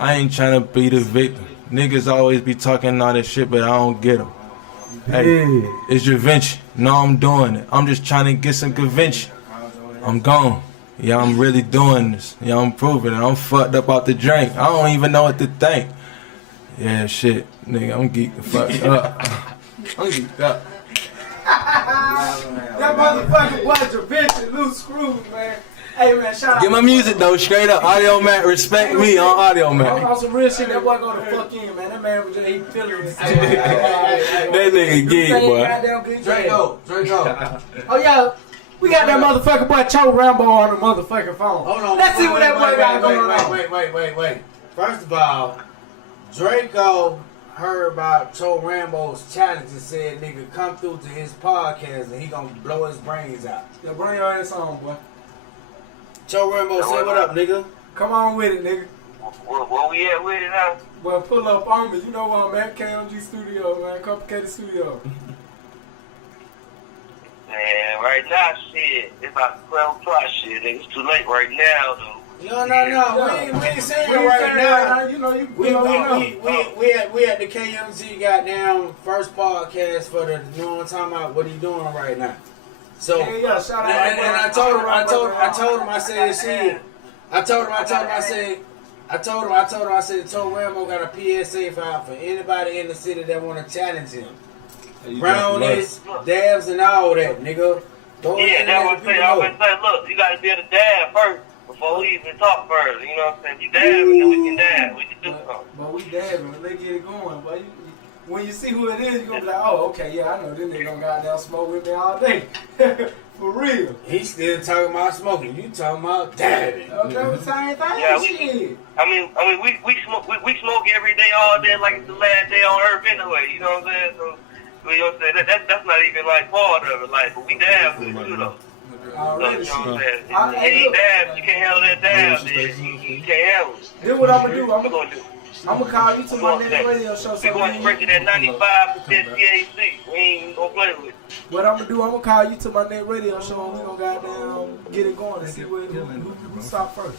I ain't trying to be the victim. Niggas always be talking all this shit, but I don't get them. Hey, it's your venture. No, I'm doing it. I'm just trying to get some convention. I'm gone. Yeah, I'm really doing this. Yeah, I'm proving it. I'm fucked up out the drink. I don't even know what to think. Yeah, shit. Nigga, I'm geeked the fuck up. I'm geeked up. That motherfucker was a bitch and loose screws, man. Hey, man, shout out. Get my music, though, straight up. Audio Mac, respect me on Audio Mac. On some real shit, that boy go to fuck in, man. That man was just, he feeling it. That nigga geek, boy. Draco. Oh, yeah. We got that motherfucker boy Cho Rambo on the motherfucking phone. Hold on. Let's see what that boy got going on. Wait. First of all, Draco heard about Cho Rambo's challenge and said, nigga, come through to his podcast and he gonna blow his brains out. Yeah, bring your ass on, boy. Cho Rambo, say what up, nigga. Come on with it, nigga. Where we at with it now? Well, pull up on me. You know where I'm at, KMG Studio, man. Complicated Studio. Man, right now, shit, it's about 12 o'clock, shit. It's too late right now, though. No. We ain't saying it right now. You know, We at the KMZ goddamn first podcast for the, you know what I'm talking about, what he doing right now. So, yeah, shout out. And I told him, I said, shit. I told him, I said, Cho Rambo got a PSA file for anybody in the city that want to challenge him. Brownies, dabs, and all that, nigga. Yeah, that's what I'm saying. I always say, look, you got to be able to dab first before we even talk further. You know what I'm saying? You dab, and then we can dab. We can do something. But we dabbing. Let's get it going. But when you see who it is, you're going to be like, oh, okay, yeah, I know this nigga gonna goddamn smoke with me all day. For real. He still talking about smoking. You talking about dabbing. Okay, the same thing. Yeah, shit. I mean, we smoke every day, all day, like it's the last day on Earth anyway. You know what I'm saying? So, you know what I'm saying? That's not even like part of it. Like, but we dab with it too, though. Already, so, you know what I'm saying? If you ain't dab, you can't handle that dab. You can't handle it. This what I'm gonna do. I'm gonna call you to my next radio show. We're going to break it at 95% THC. We ain't gonna play with it. What I'm gonna do, I'm gonna call you to my next radio show and we gonna goddamn get it going and see who stop first.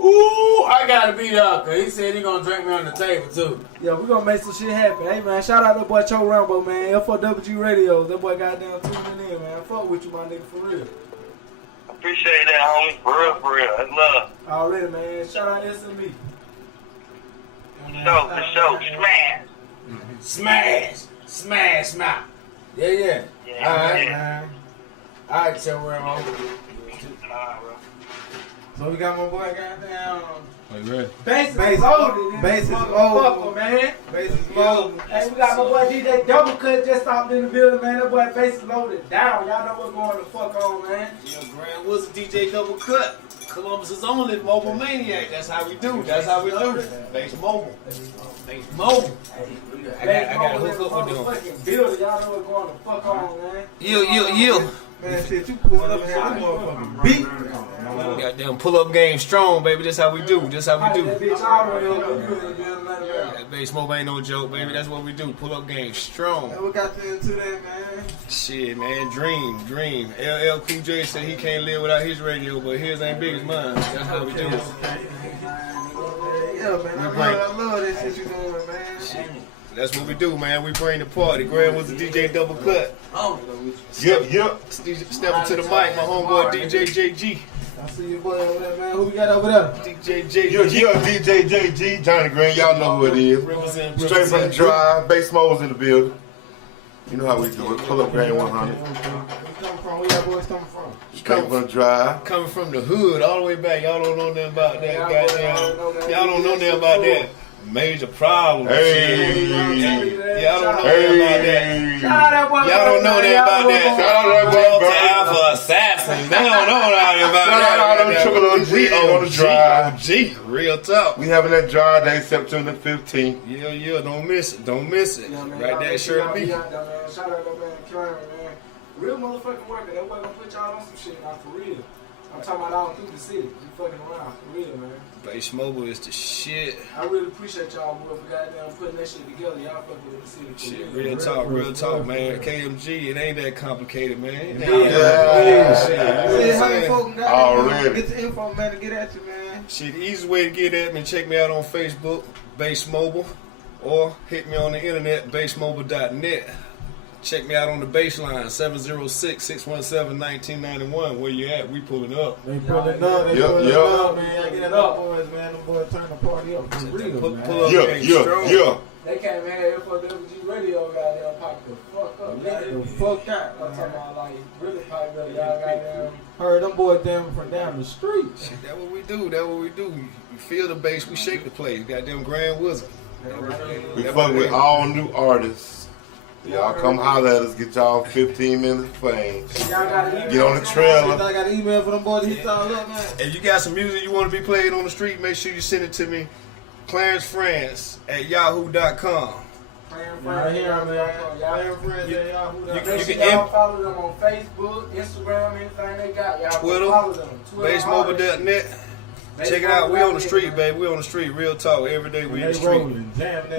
Ooh, I gotta beat up, cause he said he gonna drink me on the table too. Yeah, we gonna make some shit happen. Hey man, shout out that boy Cho Rambo, man. FOWG Radio. That boy goddamn tuning in, man. Fuck with you, my nigga, for real. Appreciate that, homie. For real. That's love. Already, man. Shout out SME. For sure. Smash. Yeah. Alright, man. Alright, Cho Rambo. So we got my boy goddamn. Bass is loaded. Bass is loaded, man. Bass is loaded. Hey, we got my boy DJ Double Cut just stopped in the building, man. That boy bass is loaded down. Y'all know what's going the fuck on, man. Yeah, Grand Wizard DJ Double Cut. Columbus is only mobile maniac. That's how we do. Bass mobile. Bass mobile. I got to hook up with them. Fucking building. Y'all know what's going the fuck on, man. Yeah. Man, shit, you pulled up here, that motherfucking beat. Goddamn pull up game strong, baby. That's how we do. That bitch all the way over. That bass mobile ain't no joke, baby. That's what we do. Pull up game strong. What got you into that, man? Shit, man. Dream. LL Cool J said he can't live without his radio, but his ain't big as mine. That's how we do it. Yeah, man. I love that shit you doing, man. Shit. That's what we do, man. We bring the party. Grand was the DJ Double Cut. Yep. Step into the mic, my homeboy DJ JG. I see you boy over there, man. Who we got over there? DJ JG. Yeah, DJ JG, Johnny Green. Y'all know who it is. Straight from the drive. Bass Mo's in the building. You know how we do it. Pull up Grand 100. Where y'all boys coming from? Straight from the drive. Coming from the hood all the way back. Y'all don't know nothing about that. Goddamn. Y'all don't know nothing about that. Major problem. Hey. Y'all don't know nothing about that. Y'all don't know nothing about that. Shout out to that Delta Alpha Assassin. They don't know nothing about that. Shout out to them triple OG on the drive. OG. Real talk. We having that drive day September 15th. Yeah. Don't miss it. Right there, Shirley B. Shout out to that man, Karen, man. Real motherfucking worker. That boy gonna put y'all on some shit now, for real. I'm talking about all through the city. You fucking around, for real, man. Bass Mobile is the shit. I really appreciate y'all, boy, for goddamn putting that shit together. Y'all fucking with the city. Shit, real talk, man. KMG, it ain't that complicated, man. Yeah. How you folks got Already. get the info, man, to get at you, man. man? Shit, the easiest way to get at me, check me out on Facebook, Base Mobile, or hit me on the internet, basemobile.net. Check me out on the baseline, 706-617-1991. Where you at? We pulling up. They pulling up, they pulling up, man. Y'all get it up, boys, man. Them boys turn the party up for real, man. Pull up, Yeah. They came in here for WG Radio, goddamn, pop the fuck up. The fuck out, I'm talking man. about like really pipe up, y'all goddamn. Heard them boys from down the street. That's what we do. That's what we do. You feel the bass, we shake the place. Goddamn Grand Wizard. We fuck with all new artists. Y'all come holler at us, get y'all 15 minutes of fame. Y'all got an email. Get on the trailer. I got an email for them boys. He thought up, man. If you got some music you want to be played on the street, make sure you send it to me, ClarenceFrance@yahoo.com. Y'all hear him, man. Y'all hear friends at Yahoo. Make sure y'all follow them on Facebook, Instagram, anything they got. Y'all Twitter, follow them. basemobile.net. Check it out. We on the street, baby. We on the street. Real talk. Every day we in the street. You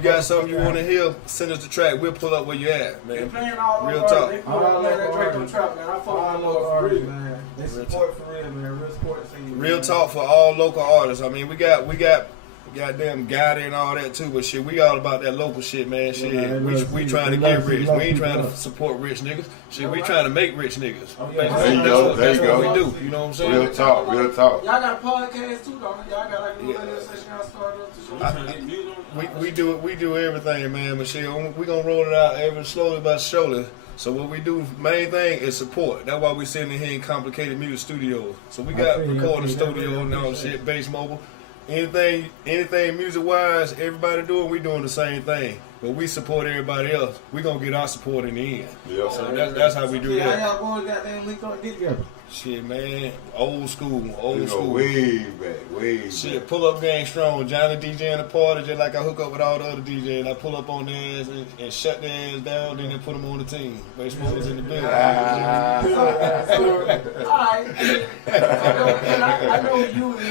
got something you want to hear, send us the track. We'll pull up where you at, They man. playing all Real over. talk. They put on that Draco trap, man. I fuck with them boys for real. man. They support for real, man. Real support scene. Real talk for all local artists. I mean, we got goddamn Gotti and all that too, but shit, we all about that local shit, man. Shit, we trying to get rich. We ain't trying to support rich niggas. Shit, we trying to make rich niggas. There you go. There you That's what we go. do. You know what I'm saying? Real talk. Real talk. Y'all got a podcast too, don't you? Y'all got like a little radio station y'all started up too. We do everything, man. But shit, we gonna roll it out ever slowly but surely. So what we do, main thing is support. That's why we sitting in here in Complicated Music Studios. So we got recording studio and all shit, Base Mobile. Anything music wise, everybody doing, we doing the same thing. But we support everybody else. We gonna get our support in the end. Yeah. So that's how we do Yeah, that. how y'all boys goddamn link up get together? Shit, man, old school. We go way back. Shit, pull up gang strong. Johnny DJ in the party, just like I hook up with all the other DJs. I pull up on their ass and shut their ass down, then they put them on the team. Baseball was in the building. Alright. I know who you is.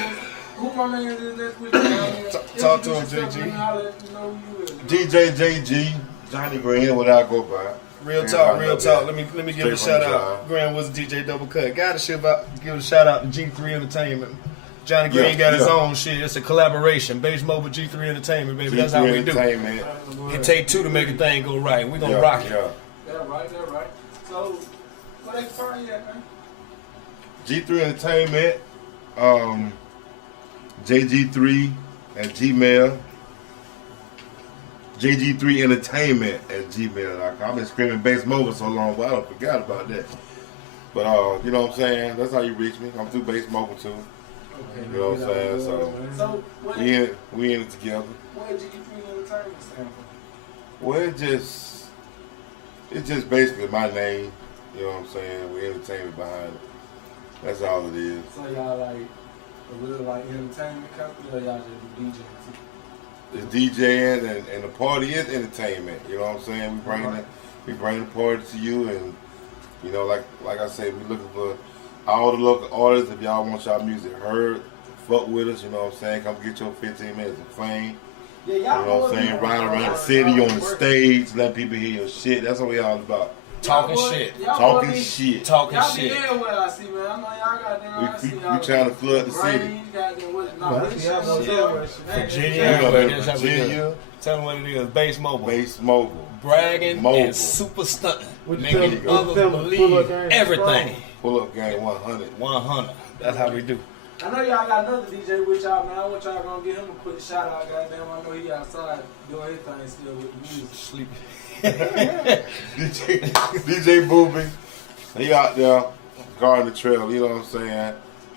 Who my man is next week? Talk to him, JG. DJ JG, Johnny Green, what I go by. Real talk. Let me give a shout out. Grand was DJ Double Cut. Gotta give a shout out to G3 Entertainment. Johnny Green got his own shit. It's a collaboration. Base Mobile G3 Entertainment, baby. That's how we do. It take two to make a thing go right. We gonna rock it. That's right. So, what they party at, man? G3 Entertainment, JG3 at Gmail. JG3 Entertainment at gmail.com. I've been screaming Base Mobile so long, but I forgot about that. But you know what I'm saying? That's how you reach me. I'm through Base Mobile too. Okay. You know what I'm saying? So we in it together. What did G3 Entertainment stand for? Well, it's just basically my name. You know what I'm saying? With entertainment behind it. That's all it is. So y'all like a real like entertainment company, or y'all just do DJing too? It's DJing and the party is entertainment. You know what I'm saying? We bring the party to you, and you know, like I said, we looking for all the local artists. If y'all want y'all music heard, fuck with us. You know what I'm saying? Come get your 15 minutes of fame. Yeah, y'all You know what I'm saying? Ride around the city on the stage, let people hear your shit. That's what we all about. Talking shit. Talking shit. Talking Y'all shit. be there what I see, man. I know y'all got them. We trying to flood the city. Virginia. Tell them what it is. Base Mobile. Base Mobile. Bragging Mobile. and super stunting. What you Making tell others them? believe everything. Pull up game 100. 100. That's how we do. I know y'all got another DJ with y'all, man. I want y'all gonna give him a quick shout out, goddamn. I know he outside doing his thing still with the music. Sleepy. DJ Booby. He out there guarding the trail, you know what I'm saying?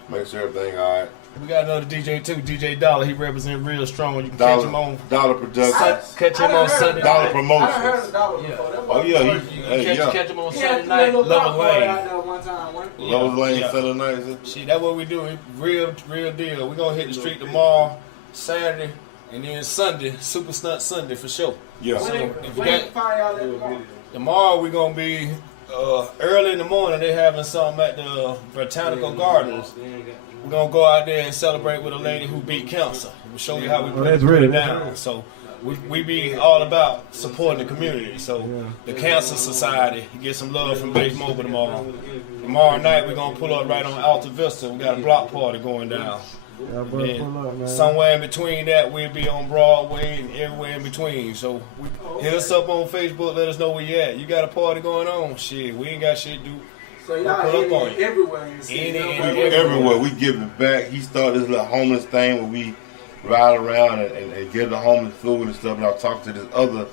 Make sure everything alright. We got another DJ too, DJ Dollar. He represents real strong. You can catch him on Dollar Production. catch him on Sunday Dollar night. Promotions. I done heard of Dollar before. That Oh yeah, Catch him on he had Sunday to night. little Love block boy Lane. out there one time. Lowe's Lane, Yeah. Sunday nights. See, that's what we do. Real deal. We gonna hit the street tomorrow, Saturday, and then Sunday, Super Stunt Sunday for sure. Yeah. So, if you When got- they find y'all at tomorrow? Tomorrow we're gonna be early in the morning. They having something at the Botanical Gardens. We're gonna go out there and celebrate with a lady who beat cancer. We'll show you how we put that's it really down. So we be all about supporting the community. So the Cancer Society get some love from Base Mobile tomorrow. Tomorrow night we're gonna pull up right on Alta Vista. We got a block party going down. Yeah, bro, pull up, man. Somewhere in between that, we'll be on Broadway and everywhere in between. So hit us up on Facebook. Let us know where you at. You got a party going on? Shit, we ain't got shit to do. So y'all pull up on you. everywhere in the city. Everywhere. We giving back. He started this little homeless thing where we ride around and give the homeless food and stuff. And I talked to this other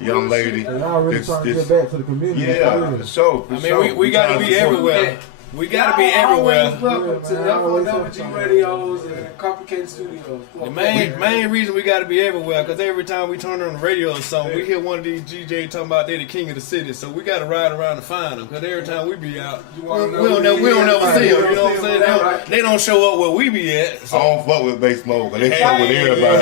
young lady. Y'all really trying to get back to the community. Yeah, for sure. I mean, we got to be everywhere. We gotta be everywhere. Welcome to WG Radios and Complicated Studios. The main reason we gotta be everywhere, because every time we turn on the radio or something, we hear one of these DJs talking about they're the king of the city. So we gotta ride around and find them, because every time we be out, we don't never see them. You know what I'm saying? They don't show up where we be at. So I don't fuck with Bass Mode, but they fuck with everybody.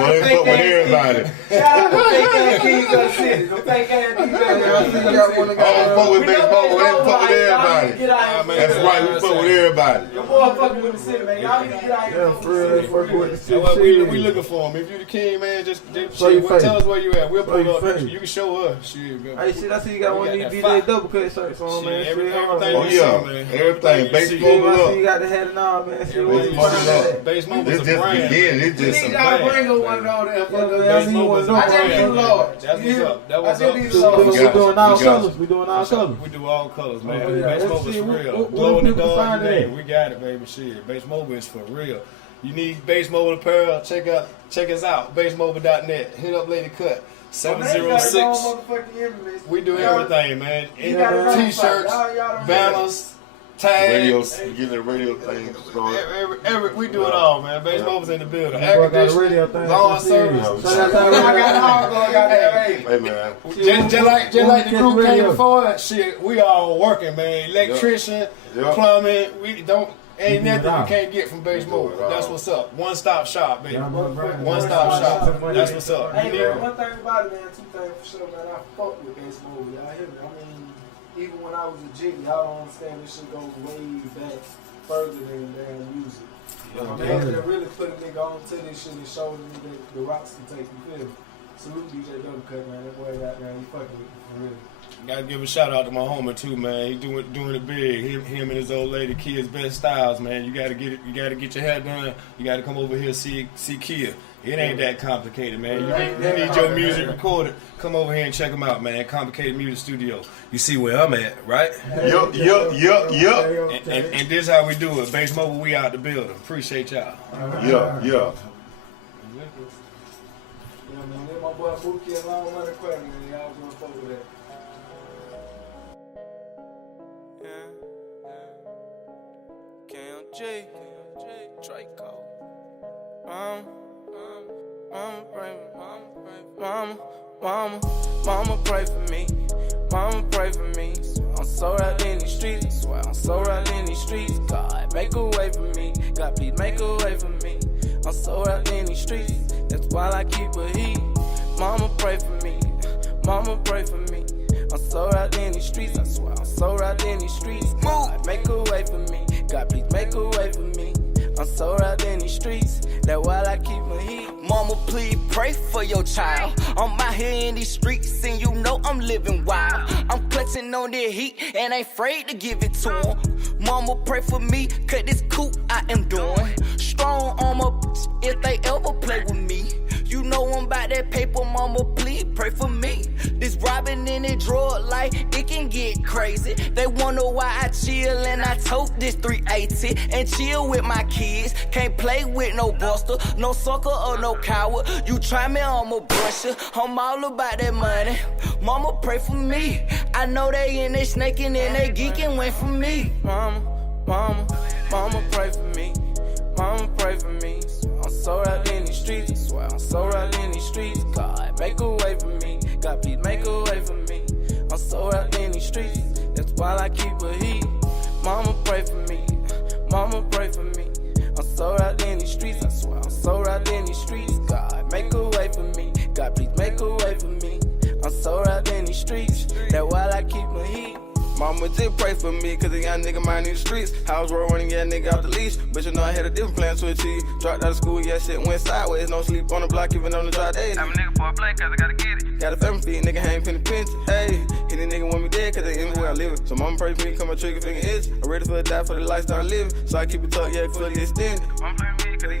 But they fuck with everybody. Shout out to fake ass kings of the city. The fake ass DJs. I don't fuck with Bass Mode, but they fuck with everybody. That's right, we fuck with everybody. Your boy fucking with the city, man. Y'all need to get out here. Yeah, for real, they fucking with the city. That's what we looking for him. If you the king, man, just tell us where you at. We'll pull up. You can show us. Shit, hey, shit, I see you got one of these DJ double cut shirts on, man. Everything. Oh, yeah. Everything. Bass Mode I up. see you got the head and all, man. Bass Mode is a brand. It's just some y'all bring one of those there. Bass Mode is a brand. That's what's up. That was up. We doing all colors. We doing all colors. We do all colors, man. Bass Mode is for real. Glow in the dark. We got it, baby. Shit, Bass Mobile is for real. You need Bass Mobile apparel? Check us out. BassMobile.net. Hit up Lady Cut 706. We do everything, man. T-shirts, banners, tags. radios. We get the radio thing started. We do it all, man. Bass Mobile's in the building. Air conditioning, lawn service. Hey, man. Just like the group came before, shit, we all working, man. Electrician, plumbing, ain't nothing you can't get from Bass Mobile. That's what's up. One-stop shop, baby. One-stop shop. That's what's up. Hey, man, one thing about it, man, two things for sure, man. I fuck with Bass Mobile. Y'all hear me? I mean, even when I was a jiggy, y'all don't understand this shit goes way back further than damn music. I mean, they really put a nigga on to this shit and showed me the rocks to take, you feel me? Salute DJ Double Cut, man. That boy out there, he fucking with me, for real. Gotta give a shout out to my homie too, man. He doing it big. Him and his old lady Kia's best styles, man. You gotta get it. You gotta get your hair done. You gotta come over here see Kia. It ain't that complicated, man. You need your music recorded. Come over here and check them out, man. Complicated Music Studio. You see where I'm at, right? Yup. And this how we do it. Bass Mobile, we out the building. Appreciate y'all. Yeah. Yeah, man. Then my boy Mookie along with the Quack, man. Y'all gonna fuck with that. KMG, Draco. Mama pray for me. Mama pray for me. I'm so out in these streets. Swear I'm so out in these streets. God, make a way for me. God, please make a way for me. I'm so out in these streets. That's why I keep a heat. Mama pray for me. Mama pray for me. I'm so out in these streets. I swear I'm so out in these streets. God, make a way for me. God, please make a way for me. I'm so out in these streets. That's why I keep my heat. Mama, please pray for your child. I'm out here in these streets and you know I'm living wild. I'm clutching on their heat and ain't afraid to give it to them. Mama, pray for me, cause this coup I am doing. Strong on my bitch if they ever play with me. You know I'm about that paper, mama, please pray for me. This robbing in it drug life, it can get crazy. They wonder why I chill and I tote this 380 and chill with my kids. Can't play with no buster, no sucker or no coward. You try me, I'ma brush you. I'm all about that money. Mama, pray for me. I know they in they snaking and they geeking wait for me. Mama, pray for me. Mama, pray for me. I'm so out in these streets. I swear I'm so out in these streets. God, make a way for me. God, please make a way for me. I'm so out in these streets. That's why I keep a heat. Mama, pray for me. Mama, pray for me. I'm so out in these streets. I swear I'm so out in these streets. God, make a way for me. God, please make a way for me. I'm so out in these streets. That's why I keep my heat. Mama just pray for me, cause a young nigga mind in the streets. House roll running, yeah, nigga out the leash. But you know I had a different plan to achieve. Dropped out of school, yeah, shit went sideways. No sleep on the block, even on the dry days. I'm a nigga for a black, cause I gotta get it. Got a family feed, nigga hang finna pinch it. Hey, hit a nigga want me dead, cause they in where I live. So mama pray for me, come my trigger finger itch. I'm ready for a die for the lifestyle I live. So I keep it tucked, yeah, fully extended. Mama pray for me, cause